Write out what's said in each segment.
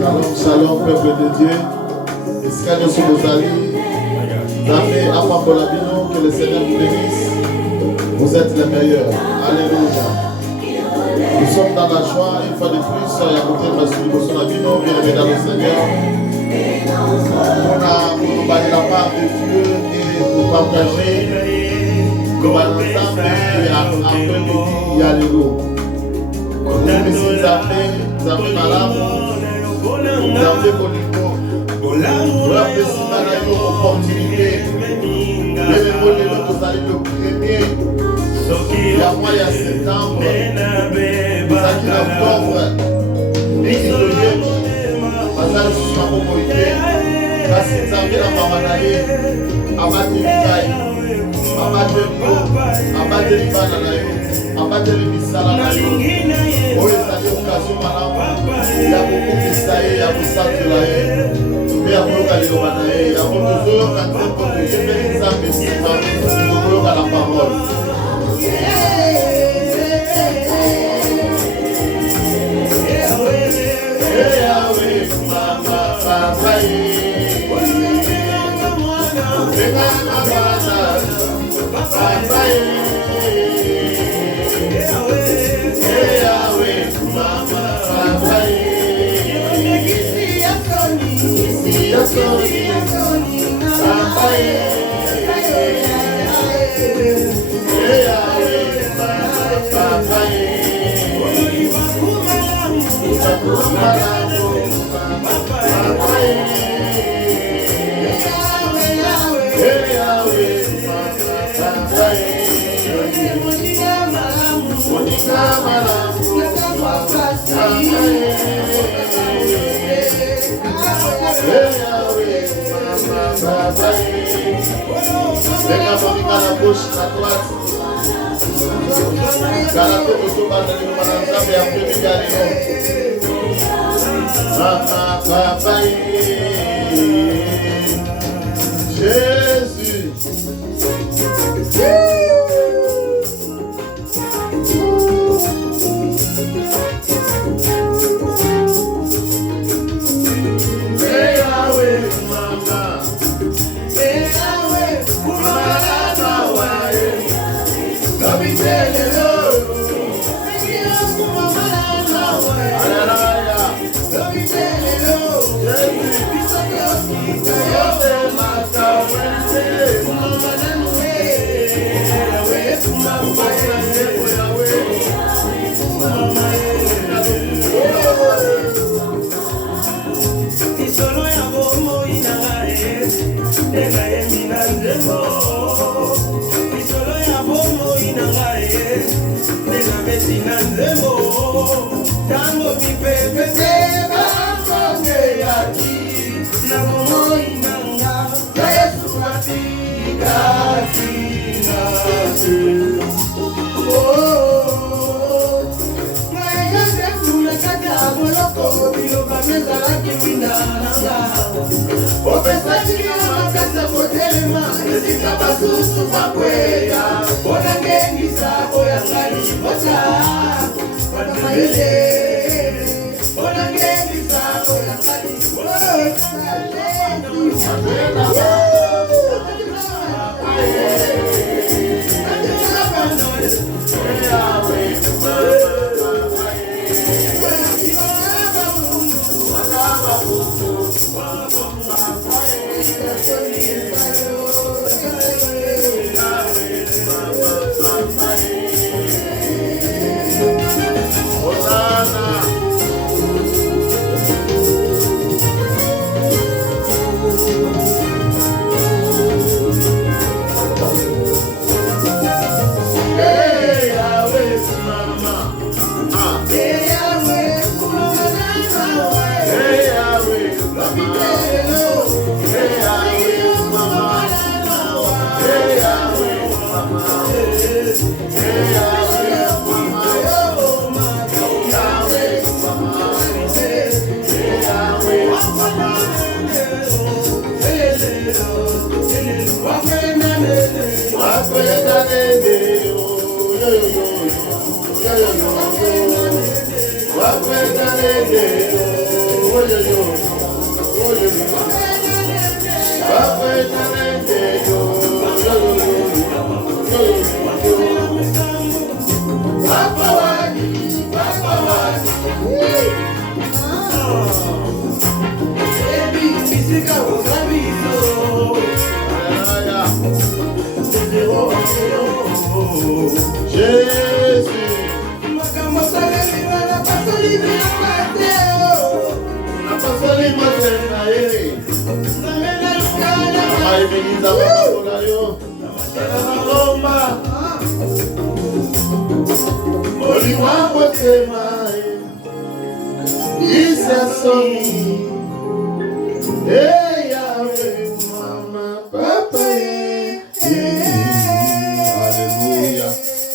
Shalom, shalom, peuple de Dieu. Escalier sur vos alliés. Dame Amabolabino, que le Seigneur vous bénisse. Vous êtes les meilleurs. Alléluia. Nous sommes dans la joie, une fois de plus, à côté de Massoulibosonabino, bien-aimé dans le Seigneur. On a parlé la part de Dieu et pour partager comme un ensemble et après midi, alléluia. Vous avez malade, vous avez Boliko, vous avez une opportunité. Mais vous allez le premier. Il y a mois, il y a septembre, vous avez l'octobre, et il devient, parce que je suis pas pour moïse, parce que vous avez la mamanaïe, Amatelikai, Amatelio, Amatelibanaïe, Amatelibisalaïe, oh, il s'agit d'occasion maintenant, il y a beaucoup de saïe, il y a beaucoup de saïe, mais il y a beaucoup de saïe, il y a beaucoup de saïe, la parole.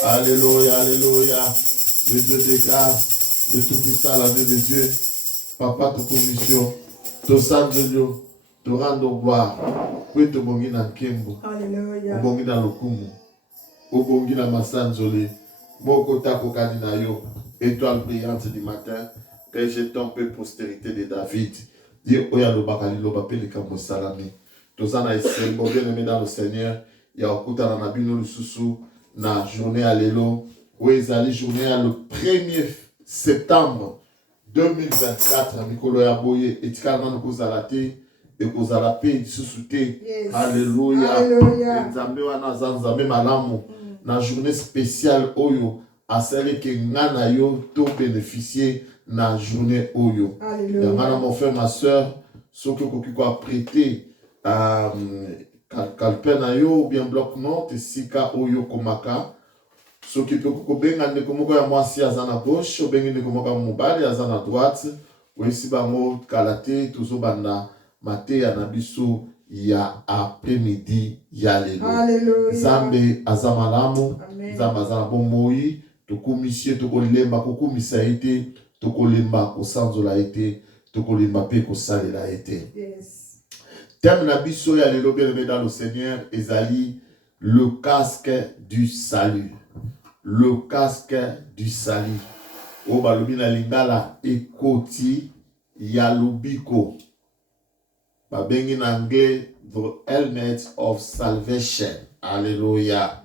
Alléluia, alléluia. Le Dieu des grâces, le Tout-Puissant, la Dieu de Dieu. Papa, ta commission, ton sang de Dieu, te rendre gloire. Puis te bongi na kembo. Alléluia. Bongi na lokumu. Bongi na masanzoli. Moko tako kadina yo. Étoile brillante du matin. Que je tombe postérité de David. Dire oya lo bakali lo bapeli kamo salami. Tozana esembo bien aimé dans le Seigneur. Ya okuta na nabino lususu. Na journée à l'élo, où ils allaient journée le 1er septembre 2024, Mikolo Yaboye, et Tikalman Kozalate, et Kozalape, Susute, Alléluia, Nzambe wana Zanzambe Malamu, na journée spéciale Oyo, à celle que Ngana yo, to bénéficier, na journée Oyo. Alléluia. Mon frère, ma soeur, ce que vous avez prêté, kalpena yo ou bien bloc note sika oyo komaka soki pe ko benga ne komoko ya mwasi azana gauche ou benga ne komoko mobali azana droite wesi bango kalate tozo banda mate ya nabiso ya après-midi ya lelo Zambe azamalamu Zambe azana bomoi to komisie to kolemba ko komisa ete to kolemba ko sanzola ete to kolemba pe ko salela ete. Yes. Thème na biso ya lelo bien dans le Seigneur ezali le casque du salut. Le casque du salut. O balobi na lingala ekoti ya lubiko. Ba bengi na anglais the helmet of salvation. Alléluia.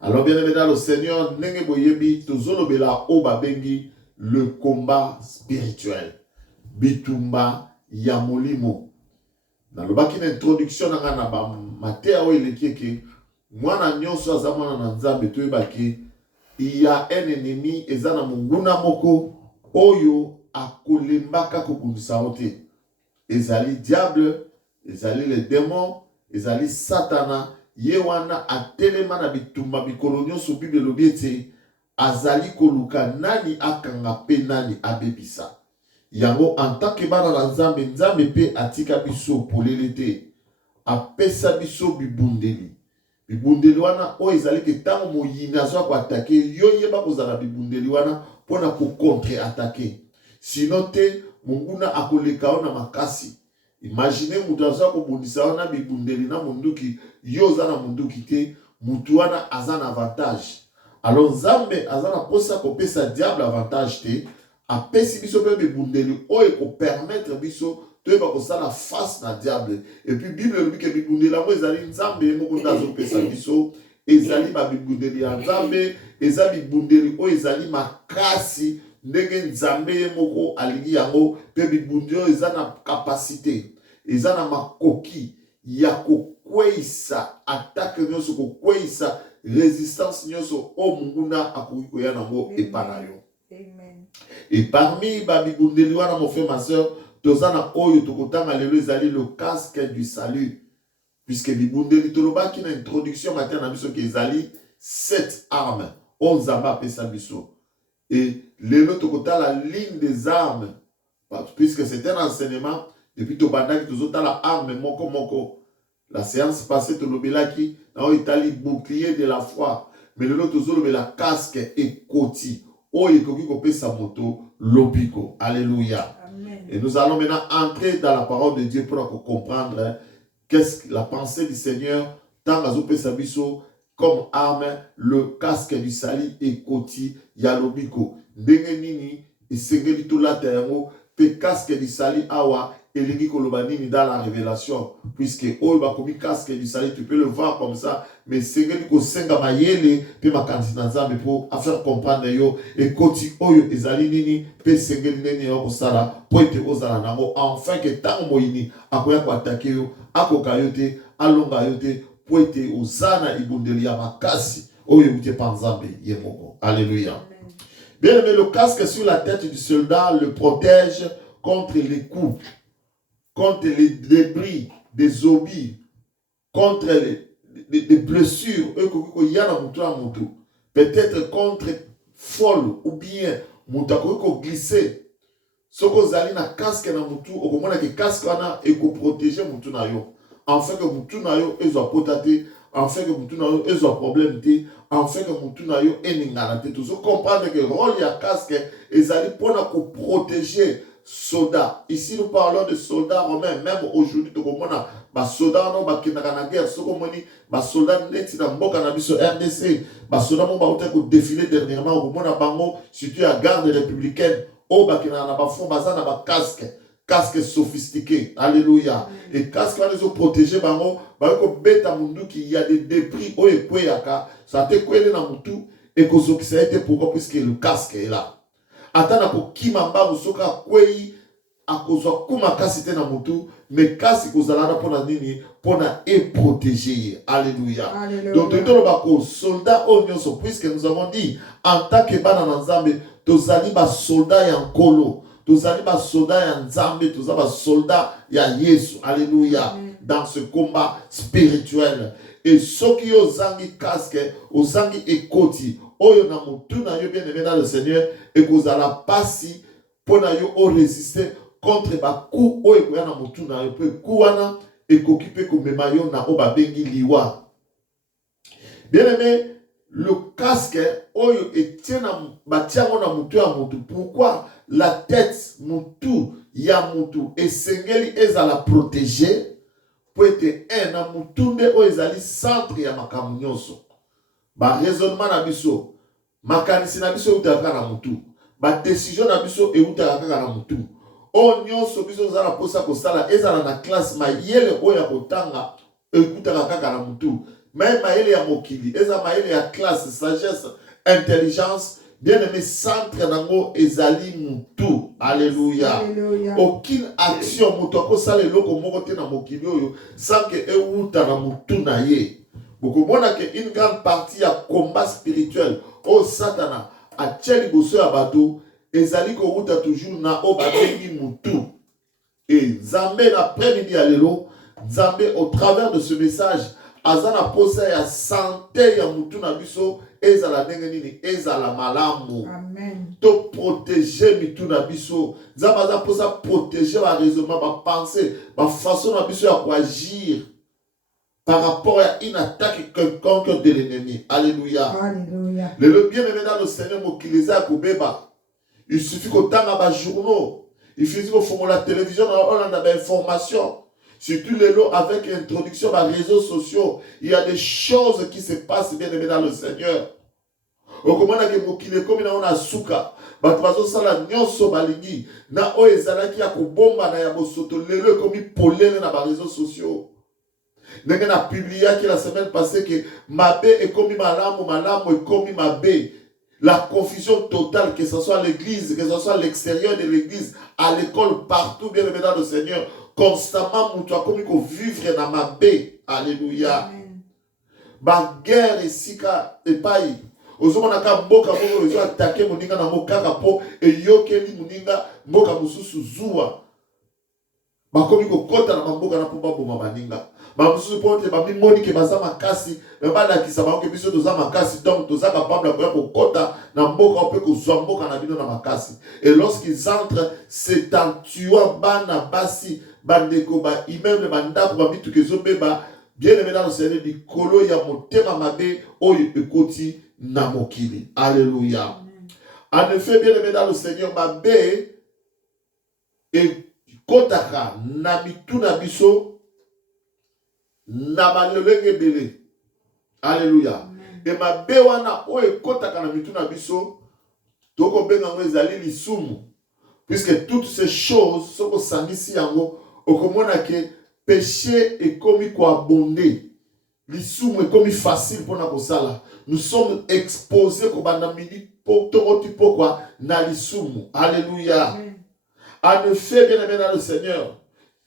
Alors bien dans le Seigneur ndenge boyebi tozolobela o ba bengi le combat spirituel. Bitumba ya molimo. Dans le bac d'introduction, na ba matéa o elekeke mwana nyonso aza mwana na Nzambe toyebaki il y a un ennemi ezana munguna moko oyo akolembaka kobundisa ote ezali diable ezali les démons ezali satana ye wana atelema na bitumba bikolo nyonso Bible elobi ete azali koluka nani akanga pe nani abebisa. Yango en tant que bana na Nzambe Nzambe pe atika biso polele te apesa biso bibundeli bibundeli wana o ezali ke tango moyini azwa ko attaquer yo yeba kozala bibundeli wana pona ko contre attaquer sinon te munguna akoleka ona makasi. Imaginez mutu azwa ko bundisa wana bibundeli na munduki yo zana munduki te mutu wana azana avantage. Alors Nzambe azana posa ko pesa diable avantage te apesi biso pe bibundeli oyo ko permettre biso toyeba kosala face na diable. Et puis Bible elobi ke bibundeli yango ezali Nzambe moko nde azopesa biso ezali babibundeli ya Nzambe eza bibundeli oyo ezali makasi ndenge Nzambe ye moko alingi yango pe bibundeli oyo eza na kapasite eza na makoki ya kokweyisa atake nyonso kokweyisa résistance nyonso o munguna akoki koya nango epa na yo. Amen. Et parmi babibundeli wana mon frère ma soeur tozana oyo tokotanga lelo ezali le casque du salut puisque bibundeli tolobaki na introduction matin na biso ke ezali 7 armes on Nzambe apesa biso et lelo tokotala la ligne des armes puisque c'était un enseignement depuis tobandaki tozotala arme moko moko. La séance passée tolobelaki na itali bouclier de la foi mais lelo tozolobela casque et koti oyo ekoki kopesa moto lobiko. Alléluia. Amen. Et nous allons maintenant entrer dans la parole de Dieu pour comprendre qu'est-ce que la pensée du Seigneur tant azopesa biso comme arme le casque du salut et koti ya lobiko ndenge nini esengeli tolata yango pe casque du sali awa elingi kolobanini dans la révélation, puisque oyo bakomi casque du sali, tu peux le voir comme ça, mais sengeli ko senga mayele pe makanisi na nzambe pour faire comprendre yo et koti oyo ezali nini pe sengeli nini yo kosala po ete ozala nango, enfin que tango moyini akoya ko attaquer yo akoka yo te alonga yo te po ete ozana ibundeli ya makasi oyo ute pa nzambe ye moko. Alléluia. Bien aimé, le casque sur la tête du soldat le protège contre les coups, contre les débris, des obus, contre les blessures, peut-être contre folle ou bien moutako glisser. Ce que vous avez na casque na mutu, au moment que casque na et que protéger mutu na yo, afin que mutu na yo soit potaté, afin que mutu na yo soit problème té, afin que mutu na yo eningana té. Tout ça comprendre que rôle ya casque ezali pour protéger soldats. Ici, nous parlons de soldats romains. Même aujourd'hui, nous avons des soldats qui sont en guerre. Nous avons des soldats qui sont en RDC. Des soldats qui ont défilé dernièrement. Nous avons surtout la garde républicaine. Qui ont des casques sophistiqués. Alléluia. Et casques qui sont protégés. Il y a des débris. Ça a été coulé dans le tout. Et ça a été pourquoi? Puisque le casque est là. Atana ko kimamba usoka kwei akozwa kuma kasi te na mutu mais kasi kozala na pona nini pona e protéger. Alléluia. Donc tolo bako soldat onyoso, puisque nous avons dit en tant que bana na nzambe tozali ba soldat ya nkolo, tozali ba soldat ya nzambe, tozali ba soldat ya Yesu. Alléluia. Dans ce combat spirituel. Et ceux qui ont zangi casque, ont zangi ekoti, oyo na mutu na yo bien aimé dans le Seigneur, et que vous allez passer pour na yo résister contre ba coup oyo ko na mutu na yo pe kuwana et qu'occuper comme mayo na oba bengi liwa. Bien aimé, le casque oyo etient na batiango na mutu ya mutu. Pourquoi la tête mutu ya mutu esengeli ezala protéger pour être un na mutu nde oyo ezali centre ya makambo nyonso. Ba raisonnement na biso, makanisi na biso utaka na mutu, ba décision na biso e utaka na mutu. O nyonso biso zala posa ko sala ezala na classe mayele oya kotanga e utaka kaka na mutu. Même mayele ya mokili, eza mayele ya classe, sagesse, intelligence, bien aimé centre nango ezali mutu. Alléluia. Aucune action mutu ko sala eloko moko te na mokili oyo sans que e uta na mutu na ye. Beaucoup que une grande partie à combat spirituel au satana a tcheli bosso à bateau et zali ko uta toujours na o babengi mutu et Zambé l'après-midi à l'élo Zambé au travers de ce message azana posa ya santé ya mutu na biso ezala ndenge nini ezala malamu. Amen. To protéger mitu na biso Zamba za posa protéger ba raisonnement ba pensée ba façon na biso ya agir par rapport à une attaque quelconque de l'ennemi. Alléluia. Alléluia. Le bien-aimé dans le Seigneur, il suffit qu'on t'a un journaux, il suffit qu'on fasse la télévision, on a des informations. Surtout les lots avec l'introduction des réseaux sociaux, il y a des choses qui se passent bien-aimé dans le Seigneur. Au comment que mokile comme on a souka, batwazo sala nyonso balingi, na o ezalaki ya kobomba na ya bosoto lelo comme polele na les réseaux sociaux. Nous avons publié la semaine passée que Mabé est commis malamu, malamu est commis Mabé. La confusion totale, que ce soit à l'église, que ce soit à l'extérieur de l'église, à l'école, partout, bien aimé dans le Seigneur, constamment, nous avons commis qu'on vivre dans Mabé. Alléluia. Ma guerre ici, et pas y. Ozomonaka mboka moko ezo attaquer moninga na mokaka po eyokeli moninga mboka mususu zuwa. Bakomi ko kota na mboka na pomba boma baninga. Bamususu pote ba mimoni ke baza makasi, ba la kisaba ke biso toza makasi donc toza capable de ko kota na mboka pe ko zwa mboka na bino na makasi. Et lorsqu'ils entrent, c'est en tuant bana basi bandeko ba immeuble bandako ba bitu kezo beba bien aimé dans le Seigneur di kolo ya motema mabe oyo ekoti na mokili. Alléluia. En effet, bien aimé dans le Seigneur, mabe et kotaka na mitu na biso na balolenge bele. Alléluia. Et mabe wana oyo kotaka na mitu na biso toko benga ngo ezali lisumu. Puisque toutes ces choses sont au sangisi yango, au komona que péché est commis quoi abondé. L'issoume est commis facile pour na kosala. Nous sommes exposés comme banamidi pour pourquoi na l'issoume. Alléluia. En effet, bien aimé dans le Seigneur,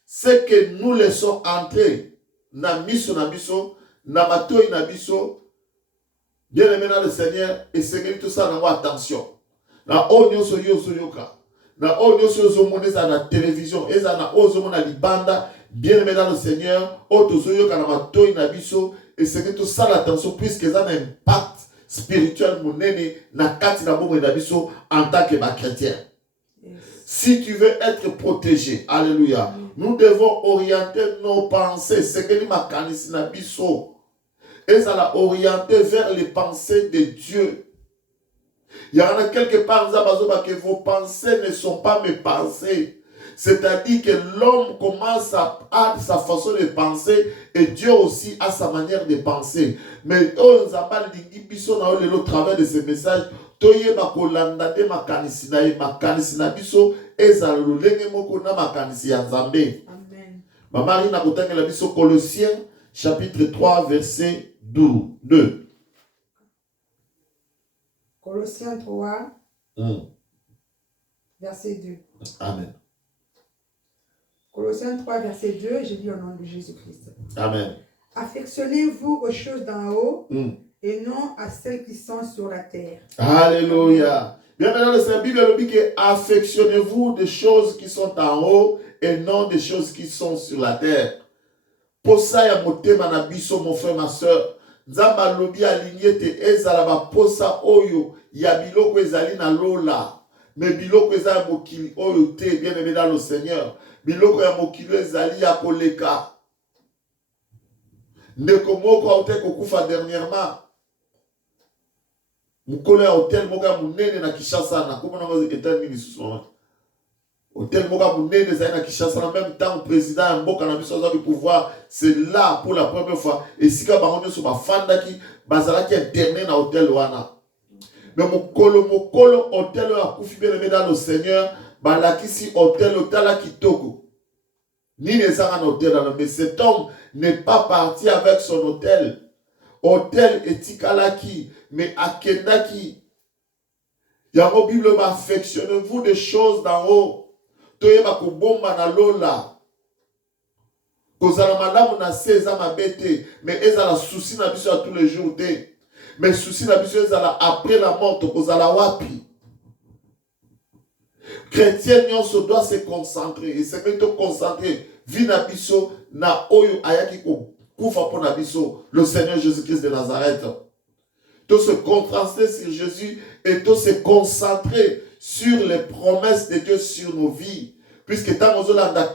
c'est que nous laissons entrer na miso na biso, na matoi na biso, bien aimé dans le Seigneur, et c'est tout ça, n'a attention. Na onyo so yoka. Na onyo so zomone za na télévision, et za na ozomone na libanda, bien aimé dans le Seigneur, oto yoka na matoi na biso, et c'est tout ça l'attention, puisque ça a un impact spirituel monene na kati na bomo na biso en tant que chrétien. Si tu veux être protégé, alléluia, nous devons orienter nos pensées. C'est que nous et ça l'a orienté vers les pensées de Dieu. Il y en a quelque part que vos pensées ne sont pas mes pensées. C'est-à-dire que l'homme commence à sa façon de penser et Dieu aussi a sa manière de penser. Mais au travers de ce message, toyeba kolanda te makanisi na ye makanisi na biso ezala lolenge moko na makanisi ya Nzambe. Amen. Mamari na kotangela biso Colossiens chapitre 3 verset 2. Colossiens 3 verset 2. Amen. Colossiens 3 verset 2, je lis au nom de Jésus-Christ. Amen. Affectionnez-vous aux choses d'en haut et non à celles qui sont sur la terre. Alléluia. Bien maintenant, la Bible nous dit que affectionnez-vous des choses qui sont en haut et non des choses qui sont sur la terre. Pour ça, il y a motema na biso, mon frère, ma soeur. Nzamba lobi aligné te ezala ba posa oyo ya biloko ezali na lola. Mais biloko ezala mokili oyo te, bien aimé dans le Seigneur. Biloko ya mokili ezali ya koleka. Ndeko moko aute kokufa dernièrement. Mukolo ya hotel moka munene na Kinshasa na komona ngo etats-Unis lisusu. Hotel moka munene za na Kinshasa en même temps président ya mboka na biso za pouvoir, c'est là pour la première fois et sika bango nyoso ba fandaki bazalaki interné na hotel wana. Mais mukolo hotel ya kufi bien dans le Seigneur balakisi hotel otala kitoko. Ni ezanga na hotel mais cet homme n'est pas parti avec son hôtel. Hôtel etikalaki, mais akendaki. Yango Bible affectionnez-vous des choses d'en haut. Toyeba ko bomba na lola. Kozala madame na seza mabete, mais ezala souci na biso à tous les jours te. Mais souci na biso ezala après la mort kozala wapi. Chrétien nyonso doit se concentrer et c'est que te concentrer vi na biso na oyo ayaki ko le Seigneur Jésus-Christ de Nazareth. Tout se concentrer sur Jésus et tout se concentrer sur les promesses de Dieu sur nos vies. Puisque dans nos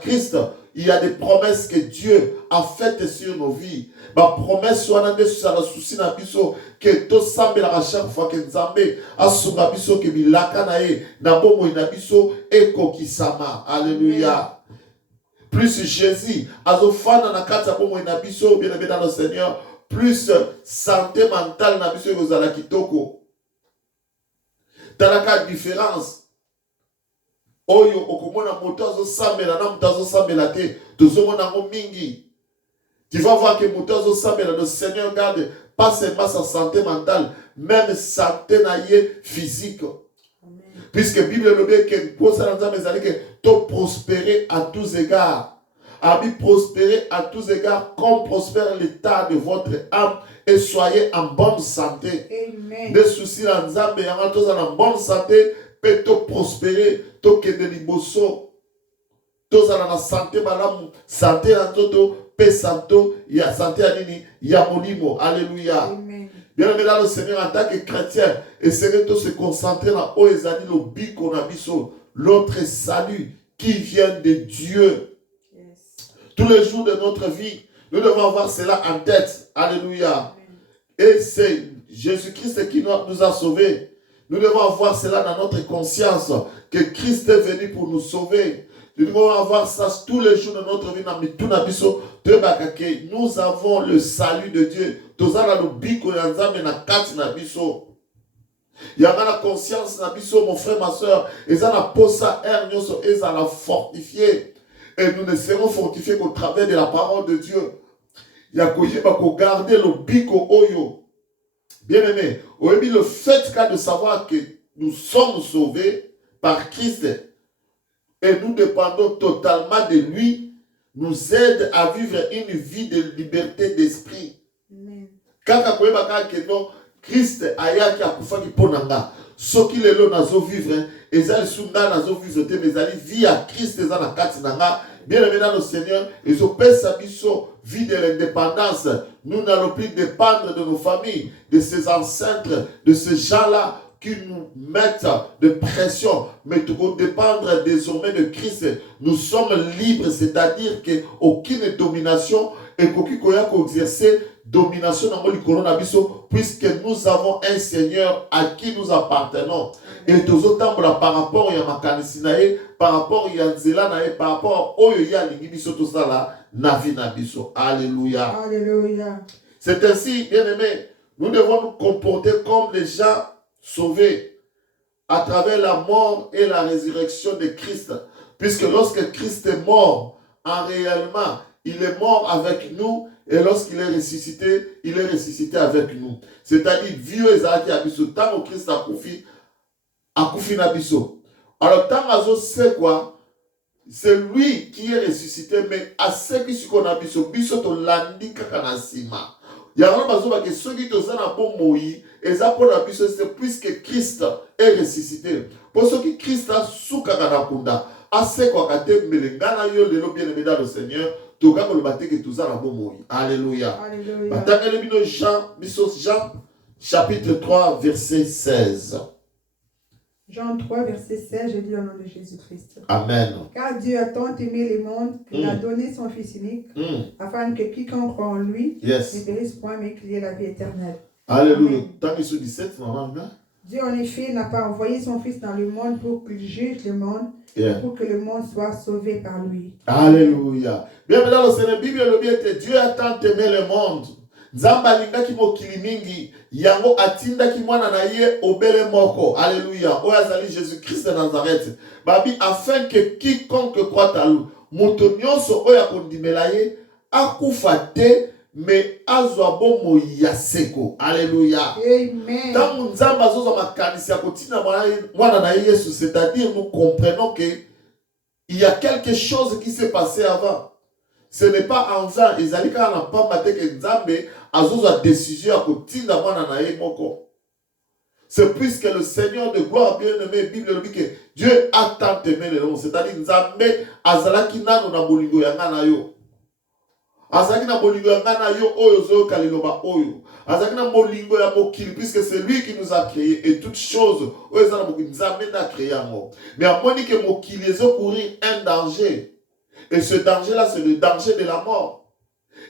Christ, il y a des promesses que Dieu a faites sur nos vies. Ma promesse soit dans le souci na biso que tout semble à chaque fois que Nzambe a sunga biso que bilaka na e na bomo na biso eko kisama. Alléluia. Plus Jésus, azofana na kati ya bomo na biso bien aimé dans le Seigneur, plus santé mentale na biso kozala kitoko. Talaka différence. Oyo okomona moto azosambela na moto azosambela te, tozomona ngo mingi. Tu vas voir que moto azosambela, le Seigneur garde pas seulement sa santé mentale, même santé na ye physique. Puisque la Bible nous dit que pour ça, nous prospérer à tous égards. Abi prospérer à tous égards comme prospère l'état de votre âme et soyez en bonne santé. Amen. Des soucis en Nzambe, il y a tous en bonne santé, peut prospérer, to que de liboso. Tous en la santé, madame, santé en toto, paix santo, il y a santé à nini, il y a molimo. Alléluia. Amen. Bien aimé dans le Seigneur en tant que chrétien, essayez de se concentrer dans le but qu'on a vu sur l'autre salut qui vient de Dieu. Yes. Tous les jours de notre vie, nous devons avoir cela en tête. Alléluia. Amen. Et c'est Jésus-Christ qui nous a sauvés. Nous devons avoir cela dans notre conscience, que Christ est venu pour nous sauver. Nous devons avoir ça tous les jours de notre vie. Nous avons le salut de Dieu. Il y a la conscience, mon frère, ma soeur, et ça n'a pas ça, et ça l'a fortifié. Et nous ne serons fortifiés qu'au travers de la parole de Dieu. Il y a qu'au garder le bico oyo. Bien aimé, le fait de savoir que nous sommes sauvés par Christ et nous dépendons totalement de lui, nous aide à vivre une vie de liberté d'esprit. Quand Christ ayaki akufaki ponanga, ce qu'il est là nazo vivre, ezali sunda nazo vivre te, mais ezali vie à Christ ezana kati nanga. Bien aimé dans le Seigneur, ils ont sa vie de l'indépendance. Nous n'allons plus dépendre de nos familles, de ces ancêtres, de ces gens-là qui nous mettent de pression, mais nous devons dépendre désormais de Christ. Nous sommes libres, c'est-à-dire qu'aucune domination et qu'aucune exercer domination dans le coronavirus, puisque nous avons un Seigneur à qui nous appartenons. Et tous autant par rapport à Makanisinae, par rapport à Nzelanae, par rapport à Oya Lingibiso, tout ça là, Navi Nabiso. Alléluia. Alléluia. C'est ainsi, bien aimé, nous devons nous comporter comme des gens sauvés à travers la mort et la résurrection de Christ. Puisque lorsque Christ est mort, en réellement, il est mort avec nous. Et lorsqu'il est ressuscité avec nous. C'est-à-dire, vieux Ezaki Abisso, tant que Christ a Koufi Nabisso. Alors, tant que c'est quoi? C'est lui qui est ressuscité, mais à ce qui se connaît Abisso, Bisso to landi kakanasima. Il y a un bazo que ceux qui sont en bon moï, et ça pour Abisso, c'est puisque Christ est ressuscité. Pour ceux qui Christ a sous kakanakunda, à ce quoi kate melengana yo le bien aimé dans le Seigneur. Alléluia. Jean, chapitre 3, verset 16. Jean 3, verset 16, je lis au nom de Jésus-Christ. Amen. Car Dieu a tant aimé le monde qu'il a donné son Fils unique, afin que quiconque croit en lui ne périsse point, mais qu'il ait la vie éternelle. Alléluia. Tant 17, Dieu en effet n'a pas envoyé son Fils dans le monde pour qu'il juge le monde, pour que le monde soit sauvé par lui. Alléluia. Bien dans le Seigneur, Bible le bien que Dieu a tant aimé le monde. Nzamba lingaki mokili mingi, yango atindaki mwana na ye obele moko. Alléluia. Oyazali Jésus-Christ de Nazareth. Babi afin que quiconque croit à lui, moto nyonso oya kondimela ye akufa te, mais azwa bomo yaseko. Alléluia. Amen. Dans nzamba zozo makanisi ya kotina mwana na Yesu, c'est-à-dire nous comprenons que il y a quelque chose qui s'est passé avant. Ce n'est pas en vain. Ezalika na pamba te que nzambe azozo a décision ya kotina mwana na ye moko. C'est puisque le Seigneur de gloire bien-aimé, Bible dit que Dieu a tant aimé le monde, c'est-à-dire nzambe azalaki nano na bolingo ya ngana yo. Azaki na bolingo ya ngana yo oyo zo kaliloba oyo. Azaki na bolingo ya mokili puisque c'est lui qui nous a créé et toutes choses oyo za na mokili nzambe na créé yango. Mais à moni que mokili zo courir un danger. Et ce danger là c'est le danger de la mort.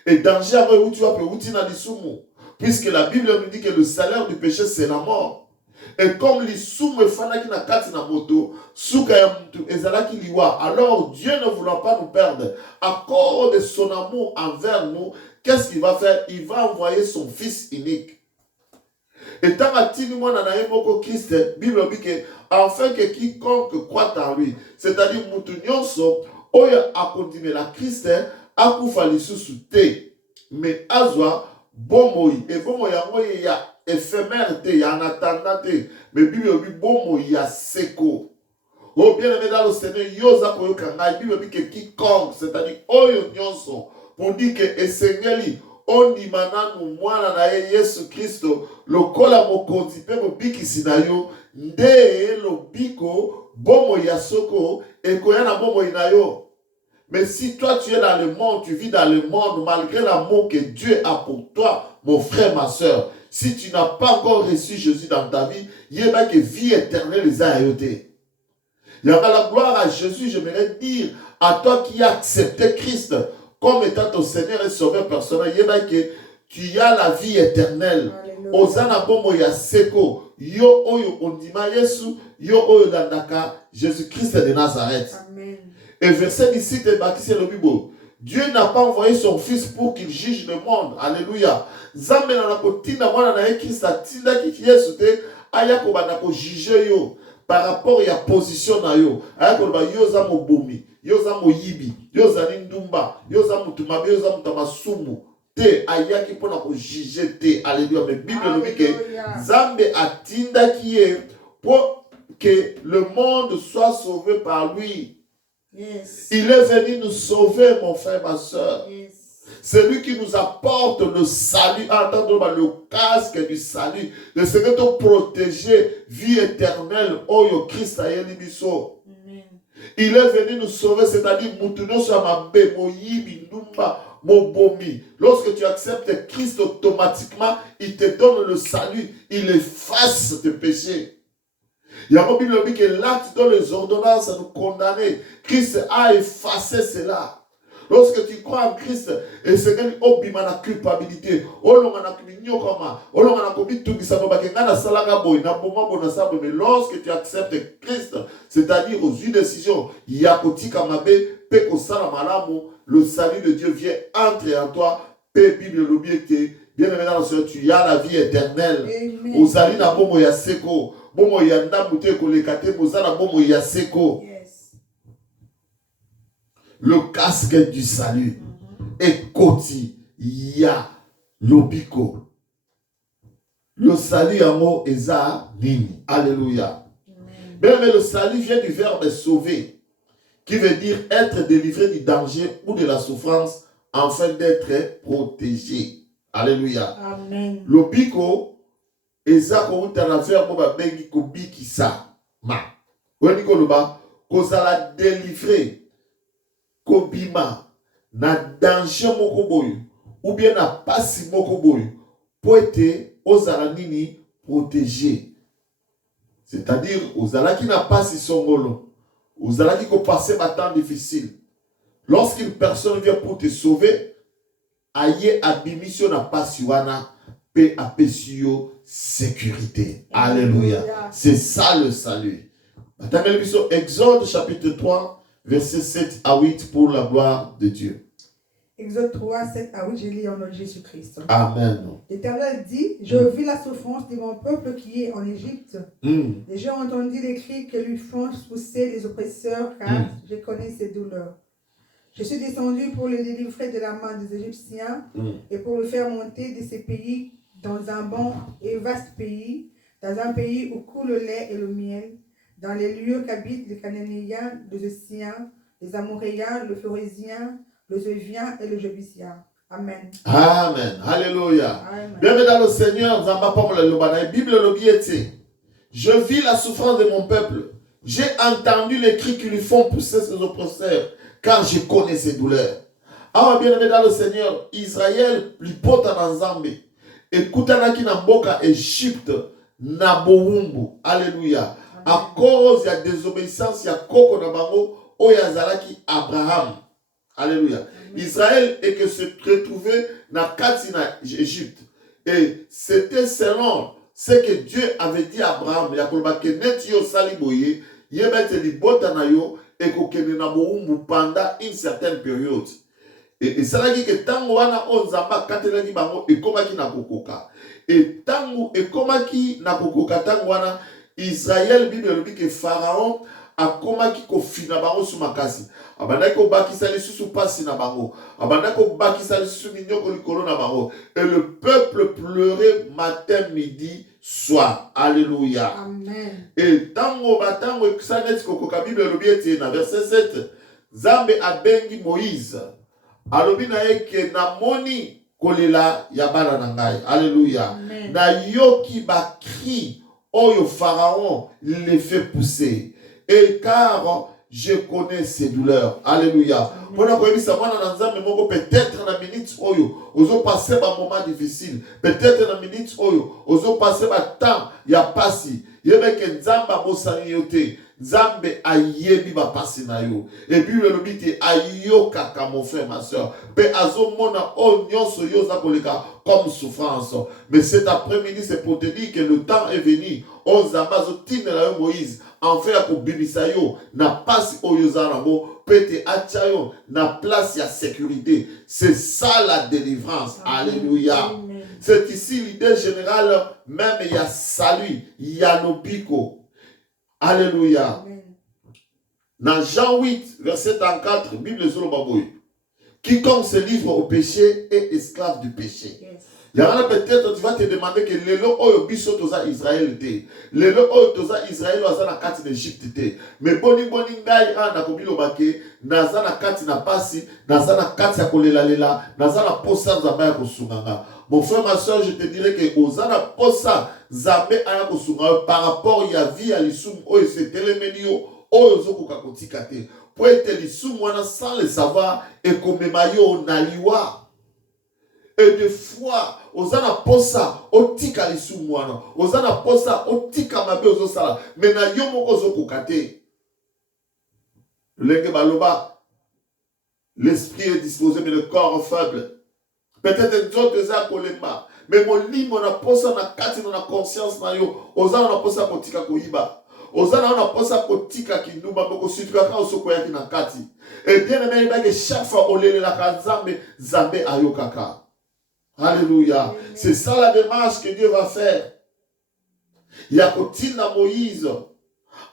Et danger après où tu vas peut uti na lisumu. Puisque la Bible nous dit que le salaire du péché c'est la mort. Et comme l'isumu fanaki na kati na moto, suka ya mtu ezalaki liwa. Alors Dieu ne voulant pas nous perdre, à cause de son amour envers nous, qu'est-ce qu'il va faire? Il va envoyer son Fils unique. Et tant que tu nous na yemoko Christ, Bible dit que afin que quiconque croit en lui, c'est-à-dire mutu nyonso oya akondime la Christ, akufa lisusu te, mais azwa bomoi et bomoi yango ya éphémère te, ya en attendant te, mais Bible dit bomoi ya seko. Oh bien aimé dans le Seigneur, yoza koyoka ngai, Bible dit que quiconque, c'est-à-dire oyo nyonso, pour dire que esengeli ondima nanu mwana na ye Yesu Kristo lokola mokonzi pe mobikisi na yo nde lobiko bomo ya soko ekoya na bomo na yo. Mais si toi tu es dans le monde, tu vis dans le monde malgré l'amour que Dieu a pour toi, mon frère, ma soeur, si tu n'as pas encore reçu Jésus dans ta vie, il y a que vie éternelle les a ayotés. Il y a la gloire à Jésus, j'aimerais dire à toi qui as accepté Christ comme étant ton Seigneur et Sauveur personnel, il y a que tu as la vie éternelle. Ozana bomo ya seko, yo oyo ondima Yesu, yo oyo dandaka Jésus-Christ de Nazareth. Amen. Et verset 17 est bâti sur le Bible. Dieu n'a pas envoyé son Fils pour qu'il juge le monde. Alléluia. Zambe na kotinda mwana na Christ atinda ki Yesu te aya ko bana ko juger yo par rapport à la position na yo, aya ko ba yo za mobomi, yo za moyibi, yo za ndumba, yo za mutumabe, yo za mutamasumu te aya ki pona ko juger te. Alléluia. Mais Bible nous dit que Zambe atinda qui est pour que le monde soit sauvé par lui. Yes. Il est venu nous sauver, mon frère, ma soeur. Yes. C'est lui qui nous apporte le salut, entendre le casque du salut, de ce que te protéger, vie éternelle, oh yo Christ a yelibiso. Il est venu nous sauver, c'est-à-dire Moutuno Samabe, Moyibi, Numba, Mobomi. Lorsque tu acceptes Christ automatiquement, il te donne le salut, il efface tes péchés. Il y a une Bible qui dit que l'acte dans les ordonnances nous condamner. Christ a effacé cela. Lorsque tu crois en Christ, et c'est qu'il obima la culpabilité. Mais lorsque tu acceptes Christ, c'est-à-dire aux yeux décisions, le salut de Dieu vient entrer en toi. Bible l'objectif. Bien évidemment, tu as la vie éternelle. Aux alliés na bomo ya seko. Bomo ya ndamute kolekate bozala bomo ya seko. Le casque du salut. Et koti ya lobiko. Le salut en mot eza nini. Alléluia. Mais le salut vient du verbe sauver, qui veut dire être délivré du danger ou de la souffrance afin d'être protégé. Alléluia. Amen. Lobiko eza ko utana verbe ba bengi ko bikisa. Ma. Woni ko loba ko sala délivrer ko bima na danger moko boyo ou bien na pasi moko boyo pour être ozala nini protégé. C'est-à-dire ozala qui na pasi songolo. Ozala qui ko passer ba temps difficile. Lorsqu'une personne vient pour te sauver, aye abimission na pasiwana pe apesio sécurité. Alléluia. C'est ça le salut. Exode chapitre 3 versets 7 à 8 pour la gloire de Dieu. Exode 3, 7 à 8, je lis en nom de Jésus-Christ. Amen. L'Éternel dit, je vis la souffrance de mon peuple qui est en Égypte. Et j'ai entendu les cris que lui font pousser les oppresseurs, car je connais ses douleurs. Je suis descendu pour le délivrer de la main des Égyptiens et pour le faire monter de ces pays dans un bon et vaste pays, dans un pays où coule le lait et le miel, dans les lieux qu'habitent les Cananéens, les Hessiens, les Amoréens, les Phérésiens, les Éviens et les Jébusiens. Amen. Amen. Alléluia. Bienvenue dans le Seigneur. La Bible le dit, je vis la souffrance de mon peuple. J'ai entendu les cris qui lui font pousser ses oppresseurs, car je connais ses douleurs. Ah, bien-aimé dans le Seigneur, Israël lui porte en Zambé. Écoutez-la qui n'a boka Égypte, na boumbu. Alléluia. À cause de la désobéissance, il y a Koko Nabango, Oyazalaki Abraham. Alléluia. Israël est que se retrouvait dans Katina, Égypte. Et c'était selon ce que Dieu avait dit à Abraham. Il y a que net yo saliboye, yebete li botanayo, et kokene na boumbu pendant une certaine période. Et ça veut dire que tango wana onzamba katelaki bango ekomaki na kokoka. Et tango ekomaki na kokoka tango wana Israël Bible dit que Pharaon a komaki ko fina bango su makasi. Abandaki ko bakisa lisusu pasi na bango. Abandaki ko bakisa lisusu minyoko likolo na bango. Et le peuple pleurait matin, midi, soir. Alléluia. Amen. Et tango batango ekusanet kokoka Bible lobiete na verset 7. Zambe abengi Moïse. Alobi na eke na moni kolela ya bana na ngai. Alléluia. Na yoki ba cri oyo Pharaon les fait pousser. Et car je connais ses douleurs. Alléluia. Peut-être na minute oyo ozo passer un moment difficile. Peut-être na minute oyo ozo passer un temps ya pasi. Yebeke nzamba bosani yote. Zambe ayebi ba pasi na yo. Et puis le lobite ayoka ka mon frère ma soeur. Pe azomona o nyonso yo za koleka comme souffrance. Mais cet après-midi c'est pour te dire que le temps est venu. On zamba zo tine la Moïse. En fait, pour bibisa yo na pasi oyo zanango pete achayo na place ya sécurité. C'est ça la délivrance. Alléluia. C'est ici l'idée générale, même il y a salut, il y a l'obiko. Alléluia. Dans Jean 8, verset 34, Bible sur le baboui. Quiconque se livre au péché est esclave du péché. Il y a peut-être tu vas te demander que lelo oyo biso toza Israël te. Lelo oyo toza Israël oza na kati d'Égypte te. Mais boni ngai na kobilo bake naza na kati na pasi, naza na kati ya kolela lela, naza na posa nzambe ya kosunganga. Mon frère, ma soeur, je te dirais que ozana posa nzambe aya kosunganga par rapport ya vie ya lisum oyo se telemenio oyo zokoka kotika te. Pour être lisum wana sans le savoir et komema yo na liwa. Et des fois, ozana posa otika lisum wana, ozana posa otika mabe ozosala, mais na yo moko zokokate. Lenge baloba, l'esprit est disposé mais le corps est faible. Peut-être d'autres eza kolemba, mais mon lit mon posa na kati na conscience na yo, ozana na posa kotika koyiba. Ozana na posa kotika kinduba moko situaka osoko yaki na kati. Et bien aimé que chaque fois olele la kanzambe zambe ayokaka. Alléluia. C'est ça la démarche que Dieu va faire. Il y a kotina Moïse.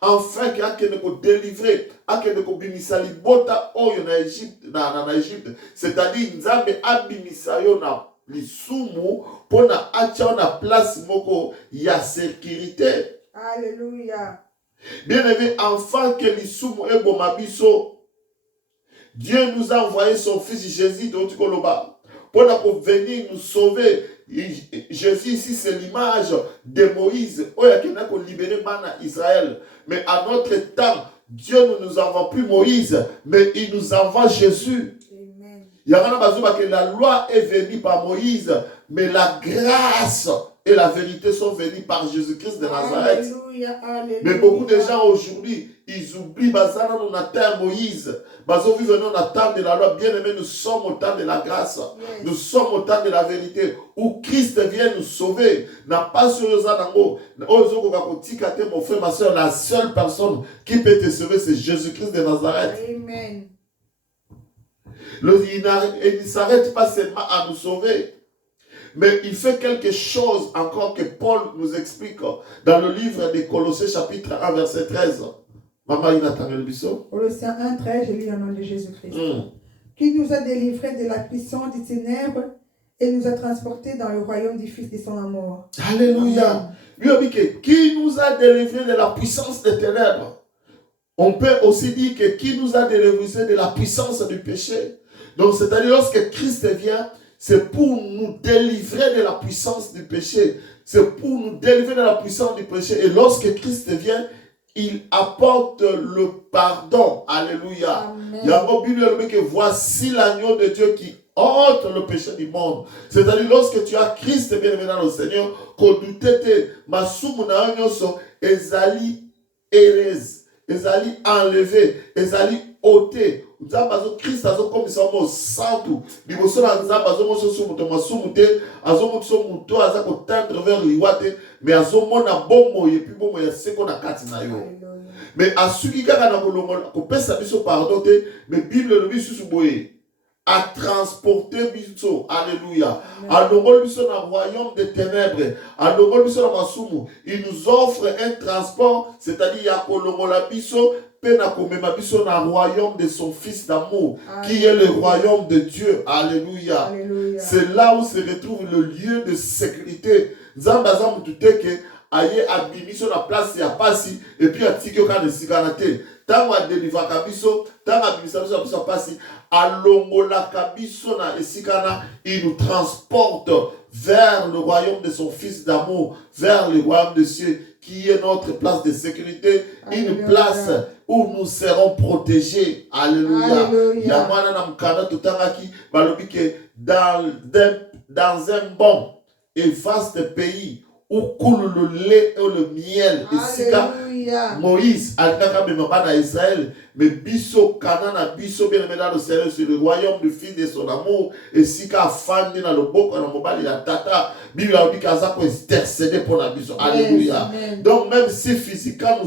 Enfin, qu'il y a quelqu'un délivrer, à quelqu'un bimisali bota oyo na Égypte, na Égypte. C'est-à-dire nzambe abimisayo na lisumu pona acha na place moko ya sécurité. Alléluia. Bien aimé, enfin que lisumu ebo mabiso. Dieu nous a envoyé son fils Jésus de Otikoloba. Pour venir nous sauver. Jésus ici c'est l'image de Moïse. Il a libéré Israël. Mais à notre temps, Dieu ne nous envoie plus Moïse, mais il nous envoie Jésus. Amen. Il y a que la loi est venue par Moïse, mais la grâce et la vérité sont venues par Jésus-Christ de Nazareth. Alléluia, alléluia. Mais beaucoup de gens aujourd'hui, ils oublient Bazana nous attend Moïse. Bazo vivre nous attend de la loi. Bien aimé, nous sommes au temps de la grâce. Yes. Nous sommes au temps de la vérité. Où Christ vient nous sauver. N'a pas sur les anangos. Mon frère, ma soeur, la seule personne qui peut te sauver, c'est Jésus-Christ de Nazareth. Amen. Il ne s'arrête pas seulement à nous sauver. Mais il fait quelque chose encore que Paul nous explique dans le livre des Colossiens chapitre 1 verset 13. Maman, il a le bisou. Colossiens 1, 13, je lis au nom de Jésus-Christ. Qui nous a délivrés de la puissance des ténèbres et nous a transportés dans le royaume du Fils de son amour. Alléluia. Qui nous a délivrés de la puissance des ténèbres. On peut aussi dire que qui nous a délivrés de la puissance du péché. Donc c'est-à-dire lorsque Christ vient, c'est pour nous délivrer de la puissance du péché. C'est pour nous délivrer de la puissance du péché. Et lorsque Christ vient, il apporte le pardon. Alléluia. Il y a une Bible qui dit que voici l'agneau de Dieu qui ôte le péché du monde. C'est-à-dire lorsque tu as Christ bien aimé dans le Seigneur, qu'on doutait ma soumu na onyoso ezali erez, ezali enlevé, ezali ôté. Christ a comme ça au santo. Liboso na nzamba azo moso sumuto masumute, azo moso muto aza ko tendre vers liwate, mais azo mona bomo et puis bomo ya seko na kati na yo. Mais asuki kaka na kolongola ko pesa biso pardon te, mais Bible le biso suboye a transporté biso. Alléluia. A longol biso na royaume des ténèbres, a longol biso na masumu, il nous offre un transport, c'est-à-dire ya kolongola biso dans le royaume de son fils d'amour, qui est le royaume de Dieu. Alléluia. Alléluia. C'est là où se retrouve le lieu de sécurité. Zambazam tuteke aye abimi sur la place ya pasi et puis atiki ka de siganate. Tango délivre kabiso, tango abimisa biso pasi, alongola kabiso na esikana, il nous transporte vers le royaume de son fils d'amour, vers le royaume de cieux, qui est notre place de sécurité, Alléluia. Une place où nous serons protégés. Alléluia. Dans un bon et vaste pays où coule le lait et le miel. Et Moïse, à Israël, mais biso kanana biso bien aimé dans le Seigneur, c'est le royaume du Fils de son amour. Et si ka fandi dans le boko na mobali ya tata, Bible a dit qu'aza ko intercéder pour la biso. Alléluia. Donc même si physiquement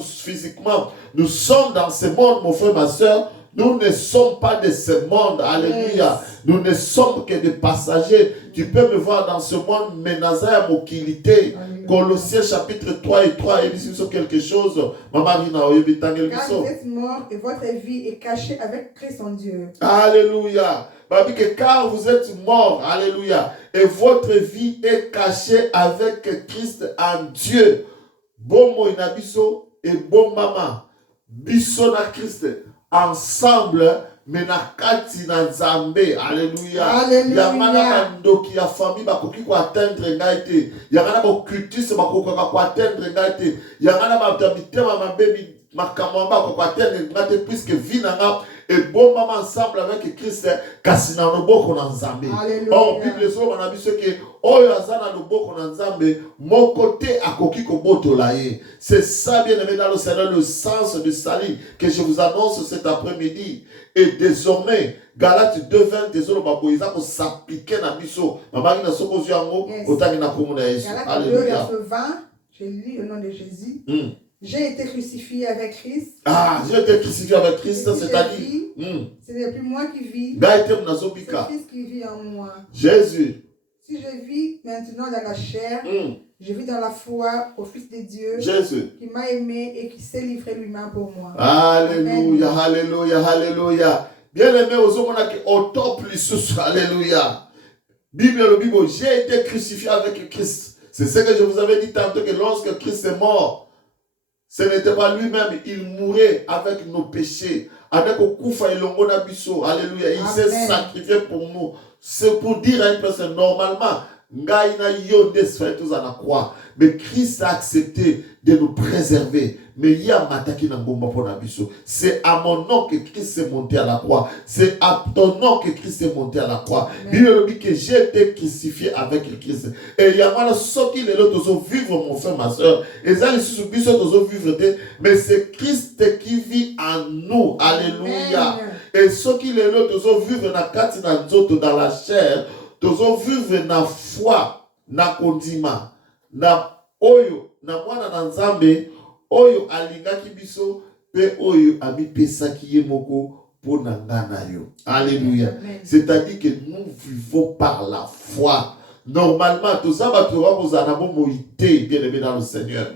nous sommes dans ce monde, mon frère, ma soeur, Nous ne sommes pas de ce monde. Alléluia. Nous ne sommes que des passagers. Tu peux me voir dans ce monde, mais Nazaya Mokilité. Colossiens chapitre 3 et 3, il dit sur quelque chose. Car vous êtes mort et votre vie est cachée avec Christ en Dieu. Alléluia. Car vous êtes mort, alléluia, et votre vie est cachée avec Christ en Dieu. Bon moïna biso et bon maman. Biso na Christ ensemble. Menakati na Nzambe, alléluia. Yamana ndoki ya famille bakoki ko atteindre ngaite. Yamana bo cultus bakoki ko atteindre ngaite. Yamana ba mitema mabebi makamamba ko atteindre ngaite puisque vie nanga et bon maman ensemble avec Christ kasi na loboko na Nzambe. Oh Bible so na biso ke oyo azana loboko na Nzambe mon côté akoki ko botola ye. C'est ça bien aimé dans le Seigneur le sens du salut que je vous annonce cet après-midi. Et désormais, Galates 2:20, désolé, Baboïsa, pour s'appliquer dans Bisso. Maman, il a supposé un mot, autant qu'il a commun à Jésus. Alléluia. 20, je lis au nom de Jésus. J'ai été crucifié avec Christ. Ah, j'ai été crucifié avec Christ, c'est-à-dire. Ce n'est plus moi qui vis. C'est Christ qui vit en moi. Jésus. Si je vis maintenant dans la chair, je vis dans la foi au Fils de Dieu. Jésus. Qui m'a aimé et qui s'est livré lui-même pour moi. Alléluia, Amen. Alléluia, alléluia. Bien aimé, au top, alléluia. Bible, j'ai été crucifié avec Christ. C'est ce que je vous avais dit tantôt, que lorsque Christ est mort, ce n'était pas lui-même, il mourait avec nos péchés. Avec Okufa et Longona Bisso, alléluia. Il s'est sacrifié pour nous. C'est pour dire à une personne, normalement, mais Christ a accepté de nous préserver. Mais il y a mataki na ngomba pour Nabiso. C'est à mon nom que Christ est monté à la croix. C'est à ton nom que Christ est monté à la croix. Bible dit que j'ai été crucifié avec Christ. Et il y a mal ce qu'il est là de vivre, mon frère, ma soeur. Et ça, il suffit de vivre, mais c'est Christ qui vit en nous. Alléluia. Et ce qu'il est là de vivre dans la chair, de vivre na foi, na kondima, na oyo, na mwana na Nzambe, oyo alingaki biso, pe oyo amipesaki ye moko po na ngana yo. Alléluia. C'est-à-dire que nous vivons par la foi. Normalement, tout ça va trouver vos anabomoïté, bien aimé dans le Seigneur.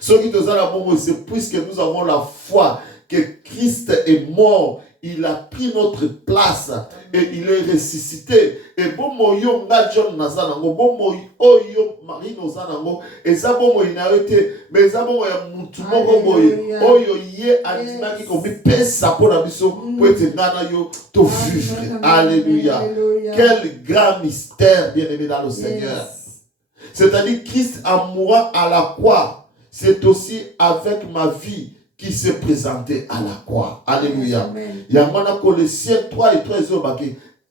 Ce qui nous a c'est puisque nous avons la foi que Christ est mort. Il a pris notre place et il est ressuscité. Et bon moyo nga John nazanango, bon moyo oyo Marie nazanango, et ça bon moyo n'a été, mais ça bon moyo mutumo moyo oyo ye adima qui comme pesa pour la biso pour être ngana yo to vivre. Alléluia. Quel grand mystère bien aimé dans le Seigneur. C'est-à-dire Christ en mourant à la croix, c'est aussi avec ma vie qui s'est présenté à la croix. Alléluia. Il y a un Colossiens 3 et 3,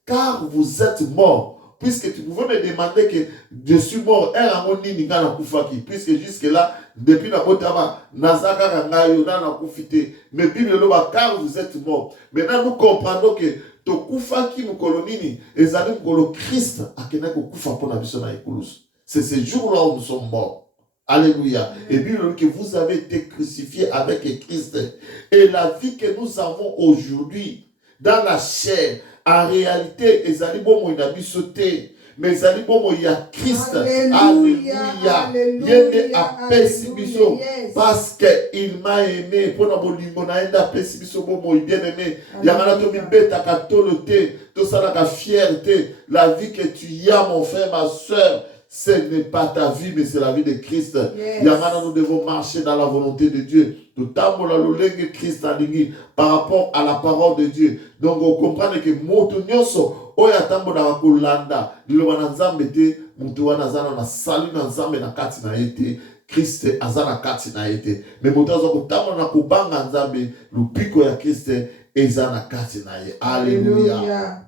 car vous êtes morts. Puisque tu pouvais me demander que je suis mort, puisque jusque-là, depuis la botama, Nazaka Rangayo, Nana Koufité, mais Bible, car vous êtes morts. Maintenant, nous comprenons que Tokufa qui nous colonini, et Zalim Kolo Christ, a Kenako Koufa pour la mission à Écoulous. C'est ce jour-là où nous sommes morts. Alléluia. Et puis, que vous avez été crucifié avec Christ. Et la vie que nous avons aujourd'hui, dans la chair, en réalité, mais il y a Christ. Alléluia. Parce qu'il m'a aimé. Pour bien aimé. Il y a fierté. La vie que tu as, mon frère, ma soeur. Ce n'est pas ta vie, mais c'est la vie de Christ. Nous devons marcher dans la volonté de Dieu. Christ par rapport à la parole de Dieu. Donc, on comprend que Christ azana kati na ete. Mais motazo kutama na kubanga nzambe lupiko ya Christ ezana kati na ye. Alléluia.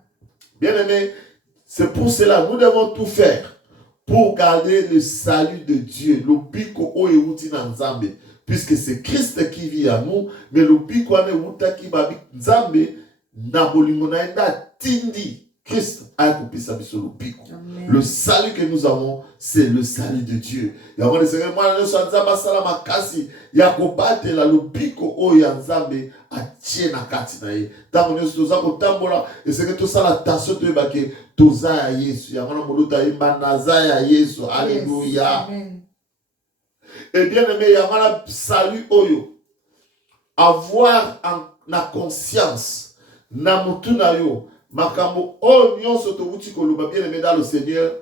Bien aimé, c'est pour cela nous devons tout faire pour garder le salut de Dieu. Lupiko oyeuti na nzambe. Puisque c'est Christ qui vit à nous, mais lupiko ane uta ki babi nzambe na bolingo na enda tindi Christ a coupé sa biso le pico. Le salut que nous avons, c'est le salut de Dieu. Il y a un Seigneur, moi, je suis en train salama kasi. Il y a coupé la le pico o yanzambe a tient na katinaye. Tant que nous avons tambola et c'est que tout ça la tasse de baké toza ya Yesu. Il y a un moluta imanaza ya Yesu. Alléluia. Et bien aimé, il y a un salut oyo. Avoir na conscience na mutuna yo. Makambo o nyonso to wuti koloba bien aimé dans le Seigneur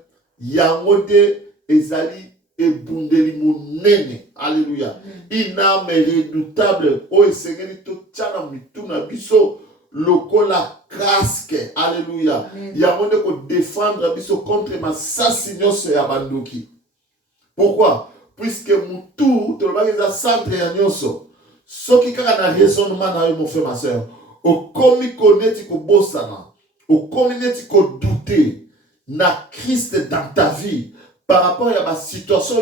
yango te ezali ebundeli monene. Alléluia. Une âme redoutable o esengeli to tchana mituna biso lokola casque. Alléluia. Yango ne ko défendre biso contre ma sasi nyonso ya bandoki. Pourquoi? Puisque mutu to ba eza centre ya nyonso. Soki kaka na raisonnement na yo mon frère ma sœur. O komi koneti ko bosana. Au communauté qu'on douter na Christ dans ta vie par rapport à la situation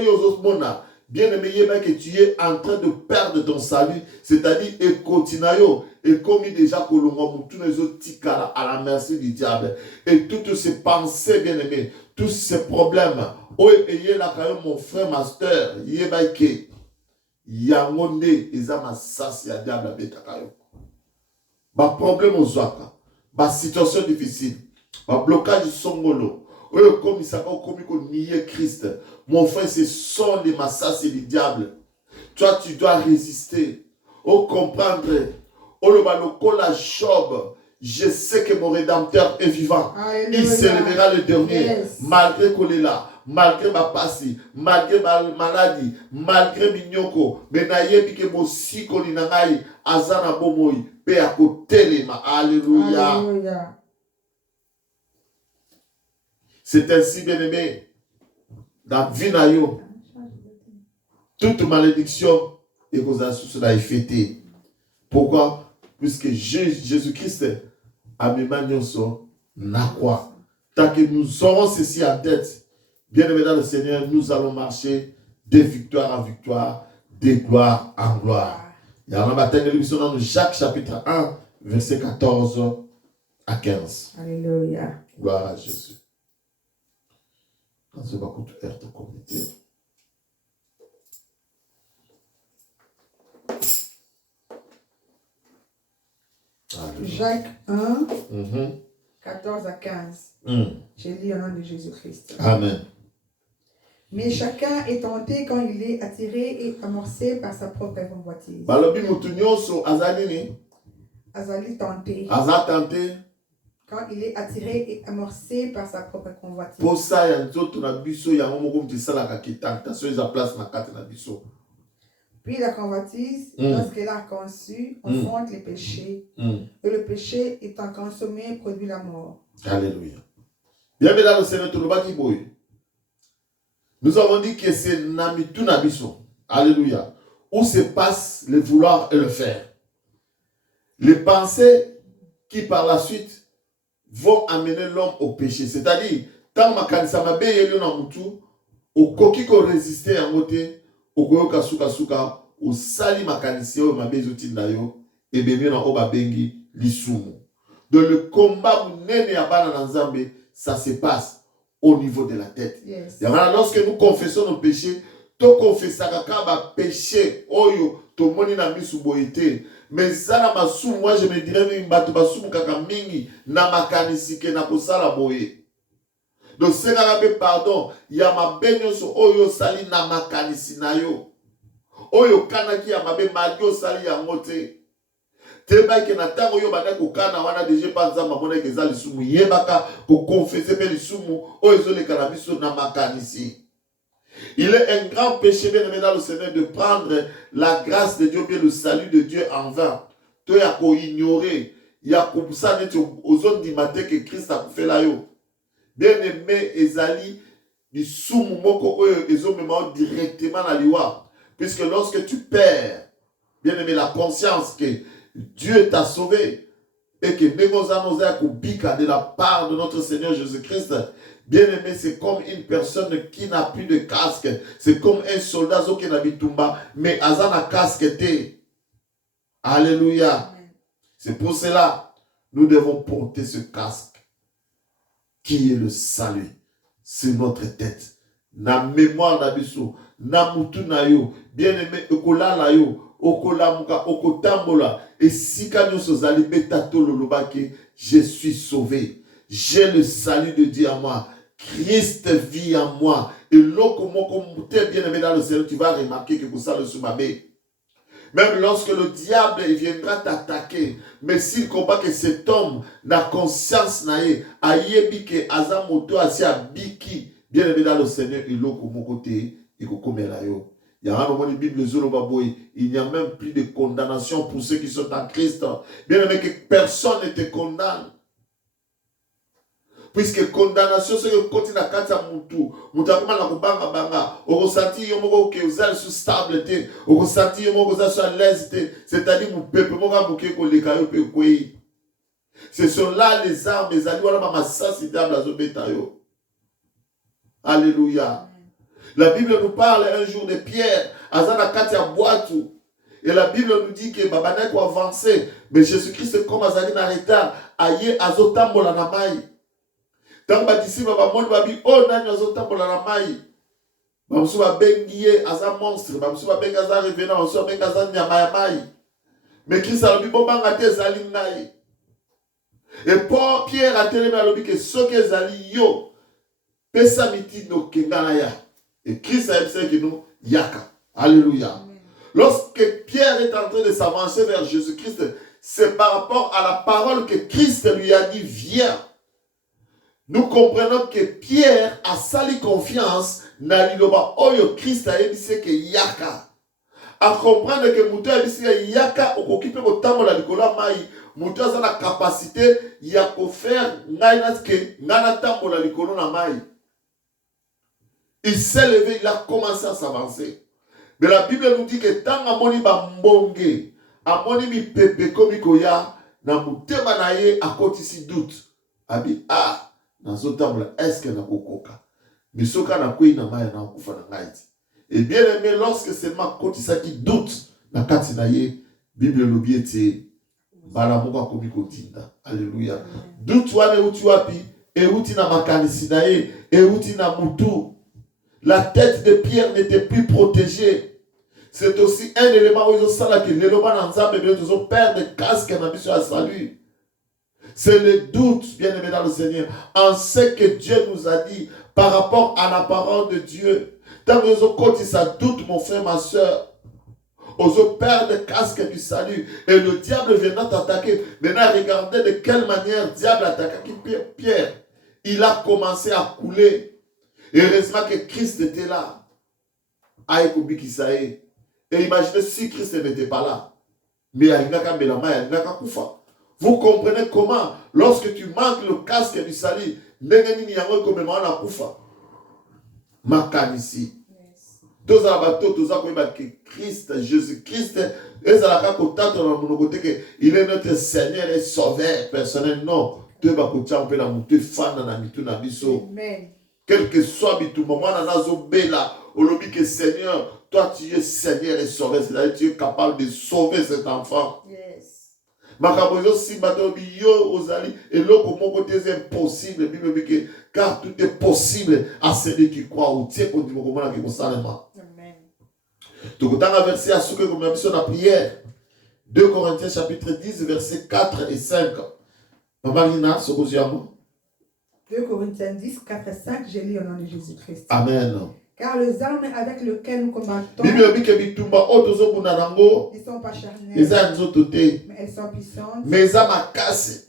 bien aimé que tu es en train de perdre ton salut, c'est-à-dire et continuayo et comme déjà que tous les autres ticala à la merci du diable et toutes ces pensées bien aimé, tous ces problèmes et là quand mon frère master yeba que yangonde ezama sasi ya diable betakayo ba problème aux autres. Ba situation difficile, ba blocage songolo. Oyo comme ça comme nier Christ. Mon frère, ce sont les massas et les diables. Toi, tu dois résister. Oh, comprendre. Oh, le balokola Job. Je sais que mon Rédempteur est vivant. Alléluia. Il s'élèvera le dernier. Yes. Malgré qu'on est là. Malgré ma passie, malgré ma maladie, malgré minyoko, menaye bike mo siko ni nangai azana bomoi pe akotele ma. Alléluia. Alléluia. C'est ainsi bien aimé dans vie na yo. Toute malédiction est causée sur cela est fêtée. Pourquoi? Puisque Jésus-Christ a mis nyonso na quoi. Tant que nous aurons ceci en tête. Bien aimé dans le Seigneur, nous allons marcher de victoire en victoire, de gloire en gloire. Il y a un matin de l'émission dans Jacques chapitre 1, verset 14 à 15. Alléluia. Gloire à Jésus. Quand ce va coûter être comité. Jacques 1, 14 à 15. J'ai lu au nom de Jésus-Christ. Amen. Mais chacun est tenté quand il est attiré et amorcé par sa propre convoitise. Azali tenté. Tenté. Quand il est attiré et amorcé par sa propre convoitise. Puis la convoitise, lorsqu'elle a conçu, enfonce les péchés. Et le péché étant consommé produit la mort. Alléluia. Bien dans le Seigneur, tout le monde qui bouille. Nous avons dit que c'est Namitu Nabiso. Alléluia. Où se passe le vouloir et le faire. Les pensées qui par la suite vont amener l'homme au péché. C'est-à-dire, tant ma kanisa be yeli na mutu, au koki ko résister en moté, au koyoka suka suka, au sali makanisi o mabe zotinda yo, et bébé na oba bengi lisumu. Donc le combat nene ya bana na Nzambe, ça se passe au niveau de la tête. Yes. Lorsque nous confessons nos péchés, to confessaka ba péché oyo to moni na misu boité. Mais ça na masu, moi je me dirais même bato basu kaka mingi na makanisi ke na kosala boye. Donc c'est kaka pardon, ya mabenyo so oyo sali na makanisi na yo. Oyo kanaki ya mabe magio sali ya ngote. Teba ke na tango yo bana ko kana wana deje panza mamona ke za lisumu yebaka ko confesser pe lisumu o ezole kana biso na makanisi. Il est un grand péché bien aimé dans le Seigneur de prendre la grâce de Dieu bien le salut de Dieu en vain. To ya ko ignorer, ya ko ça net aux zones du matin que Christ a fait là yo. Bien aimé ezali lisumu moko oyo ezomema directement na liwa, puisque lorsque tu perds bien aimé la conscience que Dieu t'a sauvé et que de la part de notre Seigneur Jésus-Christ, bien aimé, c'est comme une personne qui n'a plus de casque. C'est comme un soldat qui n'a pas tumba, mais azana casque. Alléluia. C'est pour cela nous devons porter ce casque. qui est le salut sur notre tête. Na mémoire d'abisso, na mutu na yo, bien-aimé, okolala yo, okolamuka, okotambola, et si kanyo sozali betato lolobake, je suis sauvé. J'ai le salut de Dieu en moi. Christ vit en moi. Et lorsque tu es bien-aimé dans le Seigneur, tu vas remarquer que ça le soumabé. Même lorsque le diable viendra t'attaquer, mais s'il combat que cet homme n'a conscience naïe, ayebi que azamoto asi abiki, bien aimé dans le Seigneur, il look au mon côté, il komela yo. Il y a un moment de Bible, il n'y a même plus de condamnation pour ceux qui sont en Christ. Bien aimé que personne ne te condamne. Puisque condamnation, c'est que quand tu as kata mutu, mutakuma na kubanga banga, orosati yomoko ke uzali sous stable te, orosati yomoko za sur l'aise te, c'est-à-dire mon peuple moka buke ko lekayo pe kwei. Ce sont là les armes, les alliés, voilà ma sensibilité à zobetayo. Alléluia. La Bible nous parle un jour de Pierre, azana katia boatu. Et la Bible nous dit que babane ko avancer, mais Jésus-Christ comme azali na retard, aye azotambola na mai. Tant que d'ici, on va dire, oh, nani azotambola na mai. Bamsu ba bengiye aza monstre, bamsu ba benga aza revenant, bamsu ba benga aza nyama ya mai. Mais qui ça le bon banga te zali nai. Et pour Pierre a télé na lobi que ce que zali yo pesa miti no kengana ya. Et Christ a dit que nous yaka. Alléluia. Lorsque Pierre est en train de s'avancer vers Jésus-Christ, c'est par rapport à la parole que Christ lui a dit viens. Nous comprenons que Pierre a sali confiance dans liloba oyo Christ a dit que yaka. À comprendre que muto a dit que yaka okokipe ko tambola likola mai, muto a la capacité ya ko faire ngaina que ngana tambola likolo na mai. Il s'est levé, il a commencé à s'avancer. Mais la Bible nous dit que tant amoni ba mbonge, amoni mi pepe komikoya na mutema na ye akotisi doute. Abi est-ce que na kokoka? Mais soka na koi na maya na kufa na ngaiti. Et bien aimé, lorsque seulement kotisa qui doute na kati na ye, Bible le biete balamuka komiko tinda. Alléluia. Doute wane uti wapi, e uti na makanisi na ye, e uti na mutu. La tête de Pierre n'était plus protégée. C'est aussi un élément où ils ont ça que l'élément ensemble ils ont peur de casque na mission à salut. C'est le doute, bien aimé dans le Seigneur, en ce que Dieu nous a dit par rapport à la parole de Dieu. Tant que vous avez ça doute, mon frère, ma soeur, vous avez peur de casque du salut. Et le diable vient t'attaquer. Maintenant, regardez de quelle manière le diable attaque Pierre. Il a commencé à couler. Et heureusement que Christ était là. Et imaginez si Christ n'était pas là. Mais il n'y a qu'à Koufa. Vous comprenez comment, lorsque tu manques le casque du salut, Makanisi. Tous à bateau, tous à que Christ, Jésus-Christ, il est notre Seigneur et Sauveur personnel. Non, tu vas écouter un peu la montée fan dans la mitou na biso. Quel que soit bitou, maman nazo bela, au lobby que Seigneur, toi tu es Seigneur et Sauveur, c'est-à-dire tu es capable de sauver cet enfant. Makabozo si bateau yo ozali et l'autre mon côté c'est impossible car tout est possible à celui qui croit ou tient qu'on dit comment la salama. Amen. Donc dans le verset à ce que comme mission la prière 2 Corinthiens chapitre 10 versets 4 et 5. Maman Lina sokoziamo 2 Corinthiens 10 4 et 5 j'ai lu au nom de Jésus-Christ. Amen. Car les armes avec lesquelles nous combattons ne sont pas charnelles, mais elles sont puissantes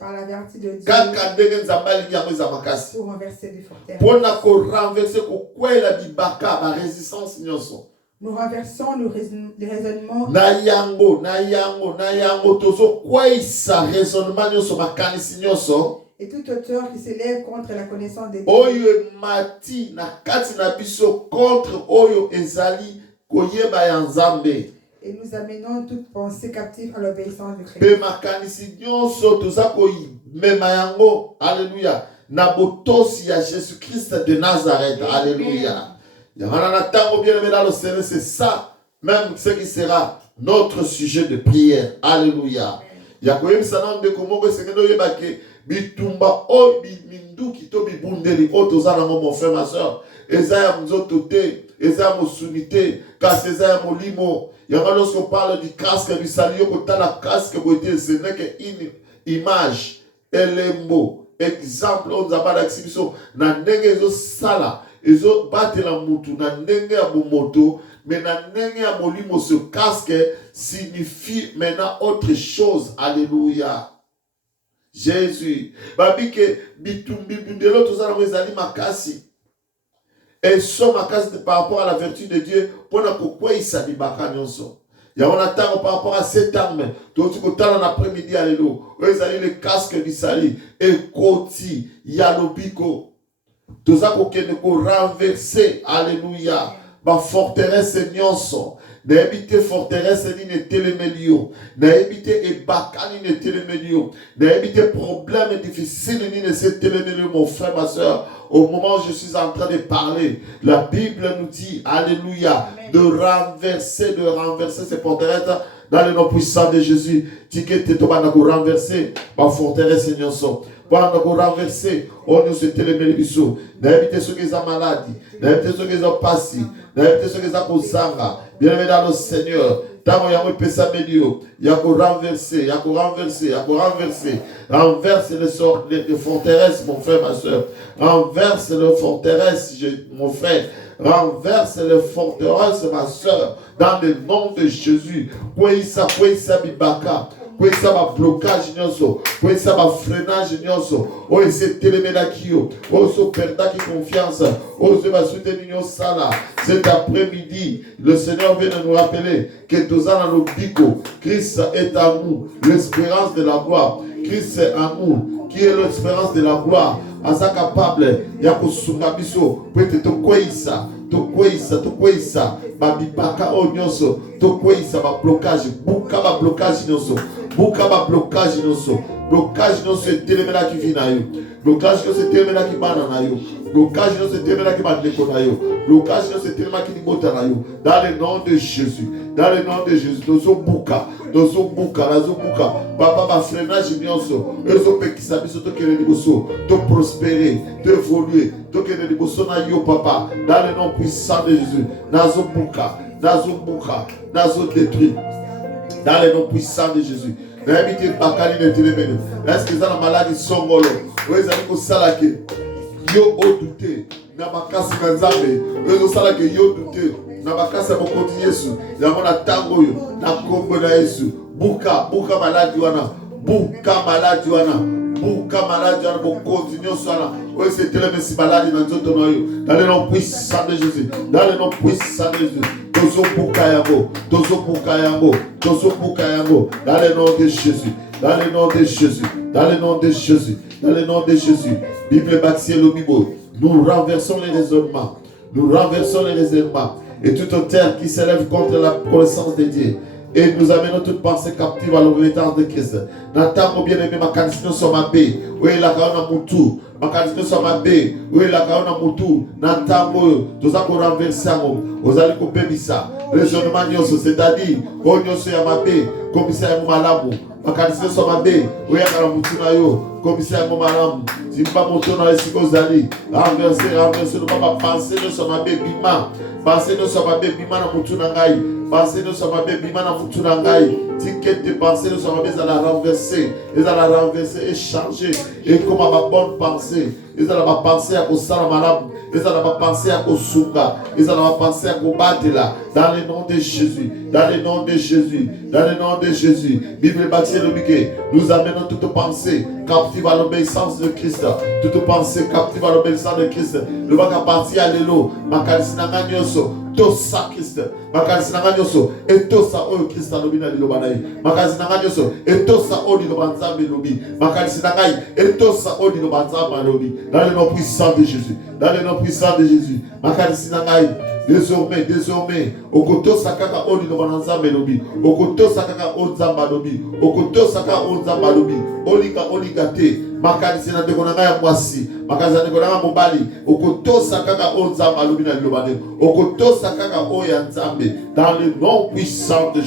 par la vertu de Dieu pour renverser des forteresses. Nous renversons le raisonnement et toute auteur qui s'élève contre la connaissance de Dieu. Et nous amenons toute pensée captive à l'obéissance de Christ. Alléluia. Jésus-Christ de Nazareth. Alléluia. C'est ça, même ce qui sera notre sujet de prière. Alléluia. bitumba o minduki to bibundeli o tozana mon frère ma soeur ezaya mzoto te ezaya mosunité kasi ezaya molimo yanga lorsqu'on parle du casque du salut kotala casque boité ce n'est qu'une image elembo exemple on zabala exhibition na ndenge ezo sala ezo batela mutu na ndenge ya moto mais na ndenge ya molimo ce casque signifie maintenant autre chose. Alléluia. Jésus. Babike bitumbi bundelo tout ça na ezali makasi. Et so makasi par rapport à la vertu de Dieu pour na kokwa isa bibaka nyonso. Ya on attend par rapport à cette arme. Donc tu kotala na après-midi alléluia. Ezali le casque du salut et koti ya lobiko. Tout ça kokene ko renverser. Alléluia. Ba forteresse nyonso. Na habité forteresse ni ne telemelio. Na habité ebakani ne telemelio. Na habité problème difficile ni ne se telemelio mon frère ma soeur. Au moment où je suis en train de parler, la Bible nous dit, alléluia, de renverser ces forteresses dans le nom puissant de Jésus. Ticket te toba na ko renverser ba forteresse nyonso. Ba na ko renverser on nous se telemelio. Na habité ceux qui sont malades, na habité ceux qui sont passés. Bien-aimé dans le Seigneur, tant qu'il y a un pesa médio, il y a qu'on renverser, renverse les forteresses, mon frère, ma soeur, renverse les forteresses, mon frère, renverse les forteresses, ma soeur, dans le nom de Jésus. Kwesa bibaka. Pour ça va blocage nyonso, pour ça va freinage nyonso, oh c'est télémédakio, oh so perda qui confiance, oh se va soutenir sala. Cet après-midi, le Seigneur vient de nous rappeler que tous en nos bico, Christ est en nous, l'espérance de la gloire. Christ est en nous, qui est l'espérance de la gloire. Asa capable, yako sungabiso, pour te koisa. Tokwesa babibaka o nyonso tokwesa ba blocage buka ba blocage nyonso blocage nyonso etelemela ki vina yo blocage nyonso etelemela ki bana na yo blocage nyonso etelemela ki bandeko na yo blocage nyonso etelemela ki libota na yo dans le nom de Jésus tozo buka papa ba freinage nyonso ezo pekisa biso tokele liboso to prospérer to évoluer tokele liboso na yo papa dans le nom puissant de Jésus nazo détruit dans le nom puissant de Jésus. N'habitez pas quand il est téléméno. Est-ce que ça la maladie songolo? Vous avez dit que ça là que yo o douté. Na makasi kanzambe. Vous ça que yo douté. Na makasi mo continuer sur. Ya mona tango yo. Na kombo na Yesu. Buka maladie wana. Buka maladie wana pour continuer sur là. Oui, c'est tellement si maladie dans notre nom. Dans le nom puissant de Jésus. Dans le nom puissant de Jésus. Tozo Bukayamo. Dans le nom de Jésus. Dans le nom de Jésus. Bible Baxi le Bibo. Nous renversons les raisonnements. Et toute terre qui s'élève contre la connaissance de Dieu. Et nous amenons toute pensée captive à l'obéissance de Christ. Natamo bien aimé ma candidature sur ma baie. Oui, la kaona mutu. Ma candidature sur ma baie. Oui, la kaona mutu. Natamo. Tout ça qu'on renverse à moi. Vous allez couper ça. Raisonnement nyoso, c'est-à-dire, oh nyoso ya ma baie. Commissaire Moumalamu. Ma candidature sur ma baie. Oui, la kaona mutu na yo. Commissaire Moumalamu. Si pas mon tour dans les psychosali. Renverser. Ne pas penser sur ma baie. Bima. Penser sur ma baie. Bima na mutu na ngai. Pensez nous sommes bébé mana futurangai. Ticket de pensée nous sommes à la renverser, et changer. Et comme ma bonne pensée, ils allaient pas penser à Kosala Malam, ils allaient pas penser à Kosuka, ils allaient pas penser à Kobatela. Dans le nom de Jésus, dans le nom de Jésus, Bible bâtie le biquet. Nous amenons toute pensée captive à l'obéissance de Christ. Toute pensée captive à l'obéissance de Christ. Le va partir à l'élo, ma carisina nyoso. Tosa Christ, makazina nganyoso, etosa oyo Christ alobina lilobanai, makazina nganyoso, etosa oyo lilobanza melobi, makazina ngai, etosa oyo lilobanza melobi, dans le nom puissant de Jésus, makazina ngai, désormais, okoto sakaka oyo lilobanza melobi, okoto sakaka oyo nzamba lobi, okoto sakaka oyo nzamba lobi, olika te, makazina ndeko na ngai ya mwasi, makazina ndeko na ngai mobali, okoto sakaka oyo nzamba lobi na lilobane, okoto sakaka oyo ya nzambe, dans le nom puissant de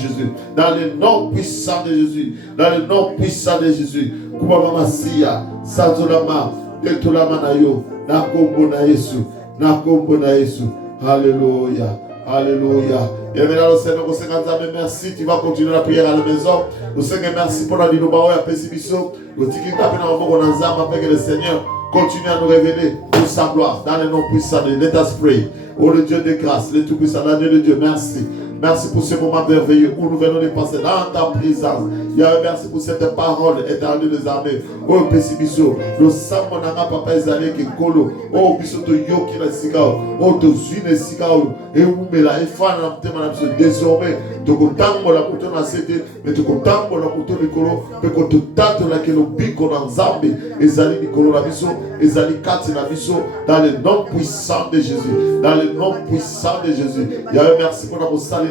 Jésus, Kubaba Masia, Sazolama, Detolama na yo, na kombo na Yesu, na kombo na Yesu. Alléluia. Alléluia. Et maintenant, le Seigneur, merci. Tu vas continuer la prière à la maison. Le Seigneur, merci pour la dinobao et la pessibiso. Le tiki tapé dans le monde, on a zam afin que le Seigneur continue à nous révéler pour sa gloire dans le nom puissant de Let us pray. Oh le Dieu de grâce, le tout-puissant, le Dieu de Dieu, merci. Merci pour ce moment merveilleux où nous venons de passer dans ta présence. Yahweh, merci pour cette parole éternelle des armées. Oh, Pessibiso, le sang mon ama papa Ezalé qui colo. Oh, biso to yoki la sigao. Oh, to zuine sigao. Et où me la effa na mte manam désormais. To kotambo la couteau na cité, mais to kotambo la couteau de colo. Mais ko to tato la kelo biko na nzambe. Ezali di colo la biso. Ezali kati na biso. Dans le nom puissant de Jésus. Dans le nom puissant de Jésus. Yahweh, merci pour notre salut.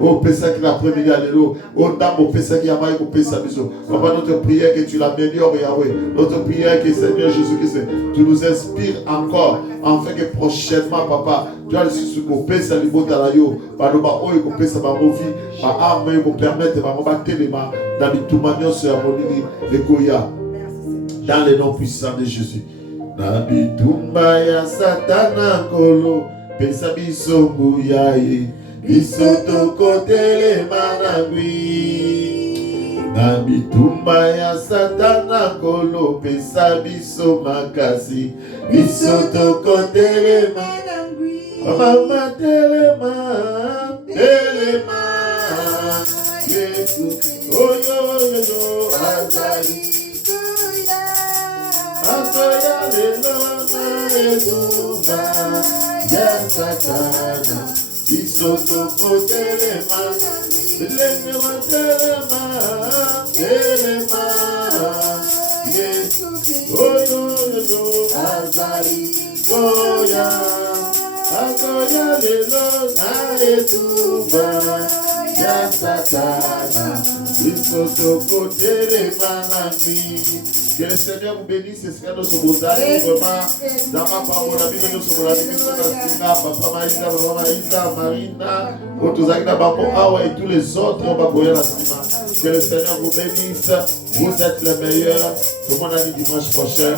Oh, Pessa qui l'après-midi, alléluia. Oh, Dame, Pessa qui a maillé pour Pessa Biso. Papa, notre prière que tu l'améliores, Yahweh. Notre prière que Seigneur Jésus-Christ, tu nous inspires encore, afin que prochainement, Papa, tu as le souci pour Pessa Libotalayo, par le bas, oh, et pour Pessa Bamovi, par arme, pour permettre, par mon téléma, dans les Toumanions, sur Amonini, les Koya, dans le nom puissant de Jésus. Nabi Tumbaya Satana Kolo, Pessa Biso Mouyaye. Bisoto kotele managui Nabitumba ya satana kolo pesa biso makasi Bisoto kotele managui Mama telema Yesu Oyo azali Asoya lelo na etumba Ya satana Bisoto kotelema, lenge watelema, telema, Yesu, oyo azali, koya, akoya lelo na etuba, ya satana, bisoto kotelema nami. Que le Seigneur vous bénisse, Seigneur, nous sommes aux amis, vraiment, dans ma parole, la Bible, nous sommes la Bible, Papa Maïsa, Maman Maïsa, Marina, Otozagna, Babo, Awa et tous les autres, on va courir la Sima. Que le Seigneur vous bénisse, vous êtes les meilleurs, comme on a dit dimanche prochain.